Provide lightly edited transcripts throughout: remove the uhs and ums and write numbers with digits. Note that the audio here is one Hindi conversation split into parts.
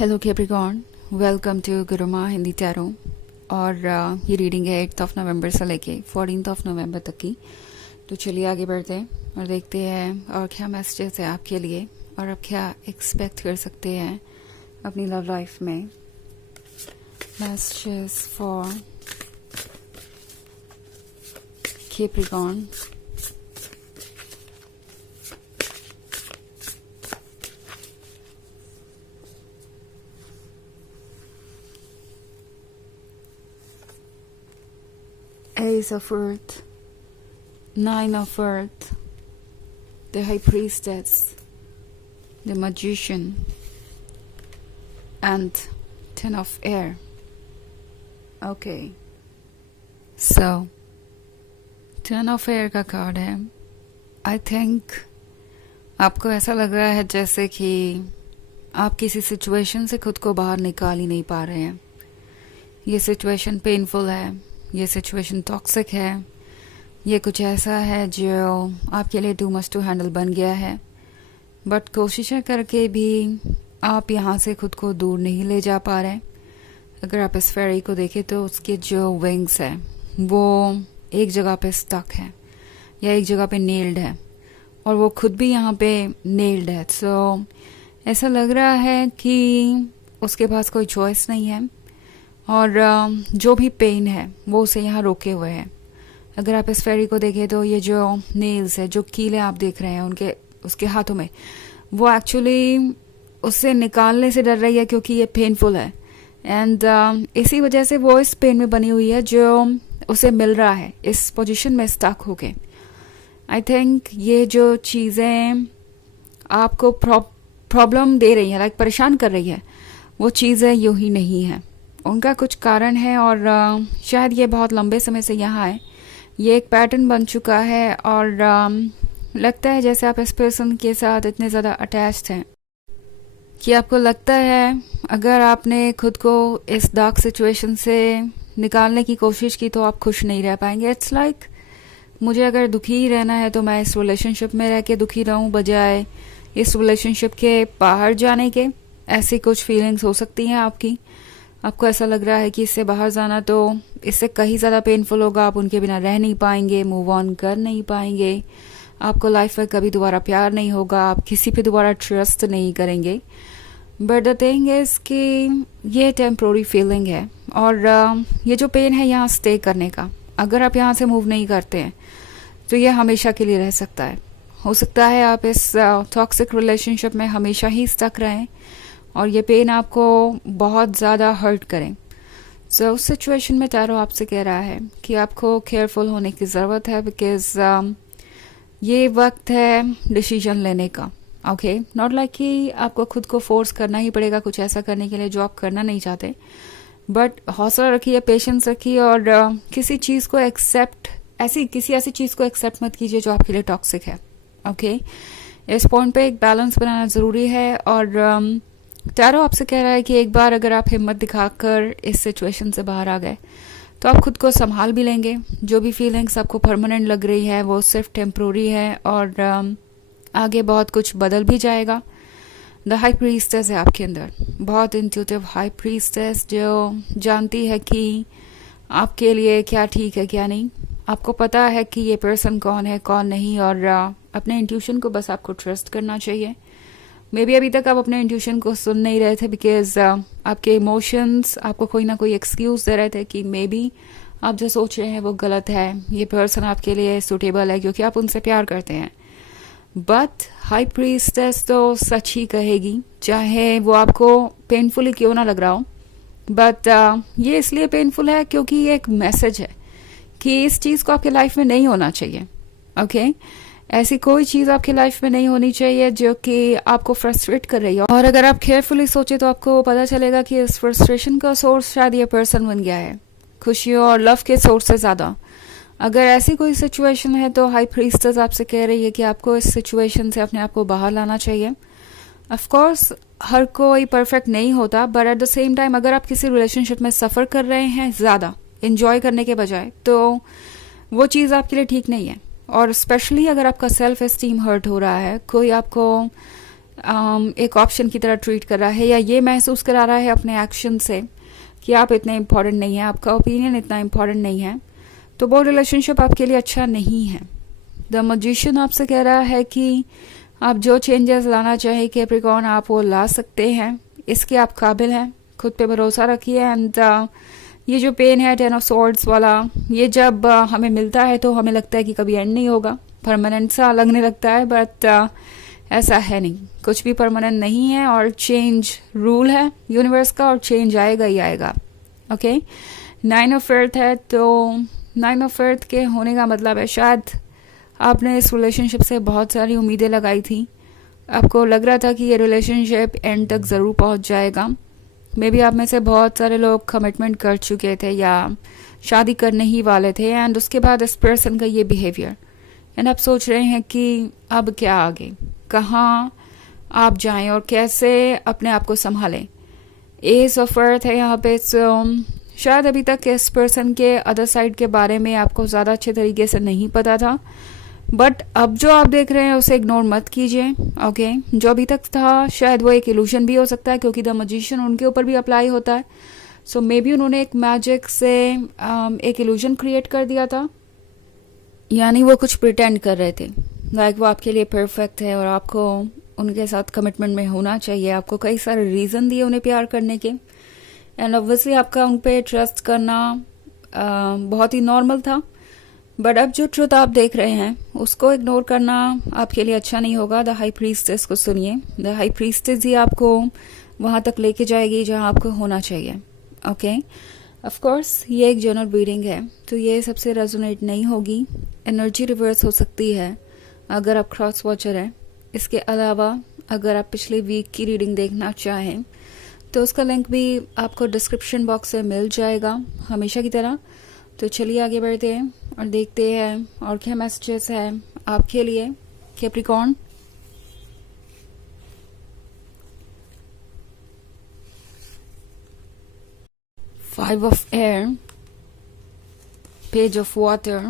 Hello Capricorn, welcome to Guruma Hindi tarot. और ये रीडिंग है 8 नवंबर से लेके 14 नवंबर तक की। तो चलिए आगे बढ़ते हैं और देखते हैं और क्या मैसेजेस है आपके लिए और आप क्या एक्सपेक्ट कर सकते हैं अपनी लव लाइफ में। Messages for Capricorn. Ace of Earth, Nine of Earth, the High Priestess, the Magician, and Ten of Air. Okay, so Ten of Air का कार्ड है। I think आपको ऐसा लग रहा है जैसे कि आप किसी सिचुएशन से खुद को बाहर निकाल ही नहीं पा रहे हैं। ये सिचुएशन पेनफुल है, ये सिचुएशन टॉक्सिक है, ये कुछ ऐसा है जो आपके लिए टू मच टू हैंडल बन गया है। बट कोशिशें करके भी आप यहाँ से खुद को दूर नहीं ले जा पा रहे। अगर आप इस फेरी को देखें तो उसके जो विंग्स है वो एक जगह पे स्टक है या एक जगह पे नेल्ड है और वो खुद भी यहाँ पे नेल्ड है। सो ऐसा लग रहा है कि उसके पास कोई चॉइस नहीं है और जो भी पेन है वो उसे यहाँ रोके हुए है। अगर आप इस फेरी को देखें तो ये जो नेल्स है, जो कीले आप देख रहे हैं उसके हाथों में, वो एक्चुअली उससे निकालने से डर रही है क्योंकि ये पेनफुल है। एंड इसी वजह से वो इस पेन में बनी हुई है जो उसे मिल रहा है इस पोजीशन में स्टक होके। आई थिंक ये जो चीज़ें आपको प्रॉब्लम दे रही हैं, लाइक परेशान कर रही है, वो चीज़ें यूं ही नहीं है। उनका कुछ कारण है और शायद ये बहुत लंबे समय से यहाँ है। ये एक पैटर्न बन चुका है और लगता है जैसे आप इस पर्सन के साथ इतने ज़्यादा अटैच्ड हैं कि आपको लगता है अगर आपने खुद को इस डार्क सिचुएशन से निकालने की कोशिश की तो आप खुश नहीं रह पाएंगे। इट्स लाइक मुझे अगर दुखी ही रहना है तो मैं इस रिलेशनशिप में रह के दुखी रहूं बजाय इस रिलेशनशिप के बाहर जाने के। ऐसी कुछ फीलिंग्स हो सकती हैं आपकी। आपको ऐसा लग रहा है कि इससे बाहर जाना तो इससे कहीं ज़्यादा पेनफुल होगा, आप उनके बिना रह नहीं पाएंगे, मूव ऑन कर नहीं पाएंगे, आपको लाइफ में कभी दोबारा प्यार नहीं होगा, आप किसी पे दोबारा ट्रस्ट नहीं करेंगे। बट द थिंग इज़ कि ये टेम्प्रोरी फीलिंग है और ये जो पेन है यहाँ स्टे करने का, अगर आप यहाँ से मूव नहीं करते हैं तो ये हमेशा के लिए रह सकता है। हो सकता है आप इस टॉक्सिक रिलेशनशिप में हमेशा ही स्टक रहें और ये पेन आपको बहुत ज़्यादा हर्ट करें। सो उस सिचुएशन में टैरो आपसे कह रहा है कि आपको केयरफुल होने की ज़रूरत है बिकॉज ये वक्त है डिसीजन लेने का। ओके, नॉट लाइक कि आपको खुद को फोर्स करना ही पड़ेगा कुछ ऐसा करने के लिए जो आप करना नहीं चाहते, बट हौसला रखिए, पेशेंस रखिए और किसी चीज़ को एक्सेप्ट किसी ऐसी चीज़ को एक्सेप्ट मत कीजिए जो आपके लिए टॉक्सिक है। ओके, इस पॉइंट पे एक बैलेंस बनाना ज़रूरी है और टैरो आपसे कह रहा है कि एक बार अगर आप हिम्मत दिखाकर इस सिचुएशन से बाहर आ गए तो आप खुद को संभाल भी लेंगे। जो भी फीलिंग्स आपको परमानेंट लग रही है वो सिर्फ टेम्प्रोरी है और आगे बहुत कुछ बदल भी जाएगा। द हाई प्रीस्टेस है आपके अंदर, बहुत इंट्यूटिव हाई प्रीस्टेस जो जानती है कि आपके लिए क्या ठीक है क्या नहीं। आपको पता है कि ये पर्सन कौन है कौन नहीं और अपने इंट्यूशन को बस आपको ट्रस्ट करना चाहिए। मे बी अभी तक आप अपने इंट्यूशन को सुन नहीं रहे थे बिकॉज आपके इमोशंस आपको कोई ना कोई एक्सक्यूज दे रहे थे कि मे बी आप जो सोच रहे हैं वो गलत है, ये पर्सन आपके लिए सूटेबल है क्योंकि आप उनसे प्यार करते हैं। बट हाई प्रीस्टेस तो सच ही कहेगी, चाहे वो आपको पेनफुली क्यों ना लग रहा हो। बट ये इसलिए पेनफुल है क्योंकि ये एक मैसेज है कि इस चीज़ को आपके लाइफ में नहीं होना चाहिए। ओके, ऐसी कोई चीज़ आपकी लाइफ में नहीं होनी चाहिए जो कि आपको फ्रस्ट्रेट कर रही हो। और अगर आप केयरफुली सोचे तो आपको पता चलेगा कि इस फ्रस्ट्रेशन का सोर्स शायद ये पर्सन बन गया है, खुशियों और लव के सोर्स से ज़्यादा। अगर ऐसी कोई सिचुएशन है तो हाई प्रीस्टेस आपसे कह रही है कि आपको इस सिचुएशन से अपने आप को बाहर लाना चाहिए। ऑफ कोर्स हर कोई परफेक्ट नहीं होता, but at the same time अगर आप किसी रिलेशनशिप में सफ़र कर रहे हैं ज़्यादा एंजॉय करने के बजाय तो वो चीज़ आपके लिए ठीक नहीं है। और स्पेशली अगर आपका सेल्फ एस्टीम हर्ट हो रहा है, कोई आपको एक ऑप्शन की तरह ट्रीट कर रहा है, या ये महसूस करा रहा है अपने एक्शन से कि आप इतने इम्पॉर्टेंट नहीं है, आपका ओपिनियन इतना इम्पॉर्टेंट नहीं है, तो वो रिलेशनशिप आपके लिए अच्छा नहीं है। द मैजिशियन आपसे कह रहा है कि आप जो चेंजेस लाना चाहे कैप्रिकॉर्न, आप वो ला सकते हैं, इसके आप काबिल हैं, खुद पे भरोसा रखिए। एंड ये जो पेन है 10 ऑफ सॉर्ड्स वाला, ये जब हमें मिलता है तो हमें लगता है कि कभी एंड नहीं होगा, परमानेंट सा लगने लगता है, बट ऐसा है नहीं, कुछ भी परमानेंट नहीं है। और चेंज रूल है यूनिवर्स का, और चेंज आएगा ही आएगा। ओके, 9 ऑफ अर्थ है, तो 9 ऑफ अर्थ के होने का मतलब है शायद आपने इस रिलेशनशिप से बहुत सारी उम्मीदें लगाई थी, आपको लग रहा था कि ये रिलेशनशिप एंड तक ज़रूर पहुंच जाएगा। मे बी आप में से बहुत सारे लोग कमिटमेंट कर चुके थे या शादी करने ही वाले थे, एंड उसके बाद इस पर्सन का ये बिहेवियर, एंड आप सोच रहे हैं कि अब क्या आगे, कहाँ आप जाएं और कैसे अपने आप को संभालें। एस ऑफ अर्थ है यहाँ पे, शायद अभी तक इस पर्सन के अदर साइड के बारे में आपको ज़्यादा अच्छे तरीके से नहीं पता था, बट अब जो आप देख रहे हैं उसे इग्नोर मत कीजिए। ओके, जो अभी तक था शायद वो एक इल्यूजन भी हो सकता है, क्योंकि द मैजिशियन उनके ऊपर भी अप्लाई होता है। सो मे बी उन्होंने एक मैजिक से एक इल्यूजन क्रिएट कर दिया था, यानी वो कुछ प्रिटेंड कर रहे थे लाइक वो आपके लिए परफेक्ट है और आपको उनके साथ कमिटमेंट में होना चाहिए। आपको कई सारे रीज़न दिए उन्हें प्यार करने के, एंड ऑब्वियसली आपका उन पर ट्रस्ट करना बहुत ही नॉर्मल था। बट अब जो ट्रुथ आप देख रहे हैं उसको इग्नोर करना आपके लिए अच्छा नहीं होगा। द हाई प्रीस्टेस को सुनिए, द हाई प्रीस्टेस ही आपको वहाँ तक लेके जाएगी जहाँ आपको होना चाहिए। ओके, ऑफ कोर्स ये एक जनरल रीडिंग है, तो ये सबसे रेजोनेट नहीं होगी, एनर्जी रिवर्स हो सकती है अगर आप क्रॉस वॉचर हैं। इसके अलावा अगर आप पिछले वीक की रीडिंग देखना चाहें तो उसका लिंक भी आपको डिस्क्रिप्शन बॉक्स से मिल जाएगा हमेशा की तरह। तो चलिए आगे बढ़ते हैं और देखते हैं और क्या मैसेजेस है आपके लिए Capricorn. Five of air, page of water,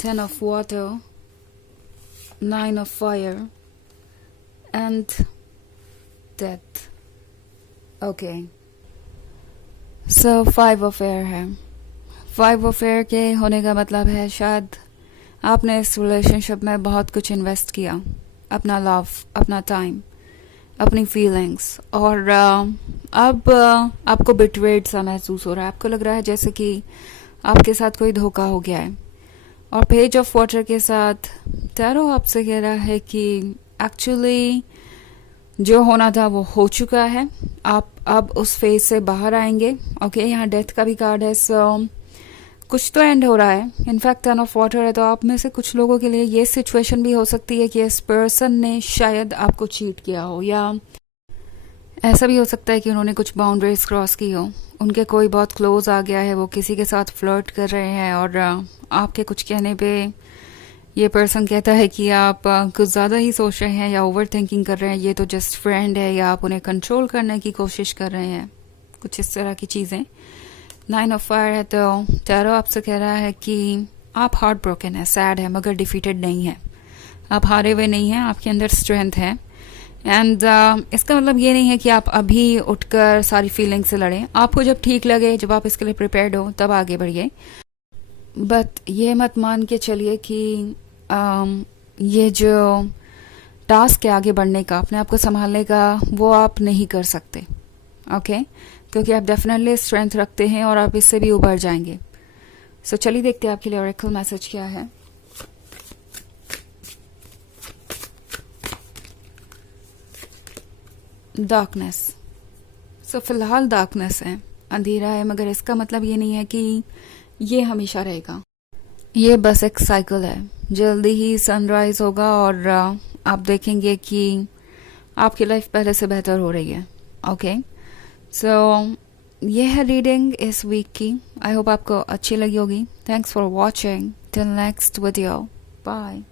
10 of water, 9 of fire and death. Okay, so 5 of air है। 5 ऑफ एयर के होने का मतलब है शायद आपने इस रिलेशनशिप में बहुत कुछ इन्वेस्ट किया, अपना लव, अपना टाइम, अपनी फीलिंग्स, और अब आपको बिट्रेड सा महसूस हो रहा है। आपको लग रहा है जैसे कि आपके साथ कोई धोखा हो गया है। और पेज ऑफ वाटर के साथ टैरो आपसे कह रहा है कि एक्चुअली जो होना था वो हो चुका है, आप अब उस फेज से बाहर आएंगे। ओके, यहाँ डेथ का भी कार्ड है, सो कुछ तो एंड हो रहा है। इनफैक्ट 10 ऑफ वाटर है, तो आप में से कुछ लोगों के लिए ये सिचुएशन भी हो सकती है कि इस पर्सन ने शायद आपको चीट किया हो, या ऐसा भी हो सकता है कि उन्होंने कुछ बाउंड्रीज क्रॉस की हो, उनके कोई बहुत क्लोज आ गया है, वो किसी के साथ फ्लर्ट कर रहे हैं और आपके कुछ कहने पे ये पर्सन कहता है कि आप कुछ ज़्यादा ही सोच रहे हैं या ओवर थिंकिंग कर रहे हैं, ये तो जस्ट फ्रेंड है, या आप उन्हें कंट्रोल करने की कोशिश कर रहे हैं, कुछ इस तरह की चीज़ें। 9 ऑफ फायर है, तो टैरो आपसे कह रहा है कि आप हार्ट ब्रोकन है, सैड है, मगर डिफीटेड नहीं है, आप हारे हुए नहीं हैं, आपके अंदर स्ट्रेंथ है। एंड इसका मतलब ये नहीं है कि आप अभी उठकर सारी फीलिंग से लड़ें, आपको जब ठीक लगे, जब आप इसके लिए प्रिपेयर्ड हो तब आगे बढ़िए। बट ये मत मान के चलिए कि ये जो टास्क है आगे बढ़ने का, अपने आप को संभालने का, वो आप नहीं कर सकते। ओके, क्योंकि आप डेफिनेटली स्ट्रेंथ रखते हैं और आप इससे भी उभर जाएंगे। सो चलिए देखते हैं आपके लिए ऑरेकल मैसेज क्या है। डार्कनेस, सो फिलहाल डार्कनेस है, अंधेरा है, मगर इसका मतलब ये नहीं है कि ये हमेशा रहेगा, ये बस एक साइकिल है। जल्दी ही सनराइज होगा और आप देखेंगे कि आपकी लाइफ पहले से बेहतर हो रही है। ओके, सो ये है रीडिंग इस वीक की। आई होप आपको अच्छी लगी होगी। Thanks for watching, till next video, bye.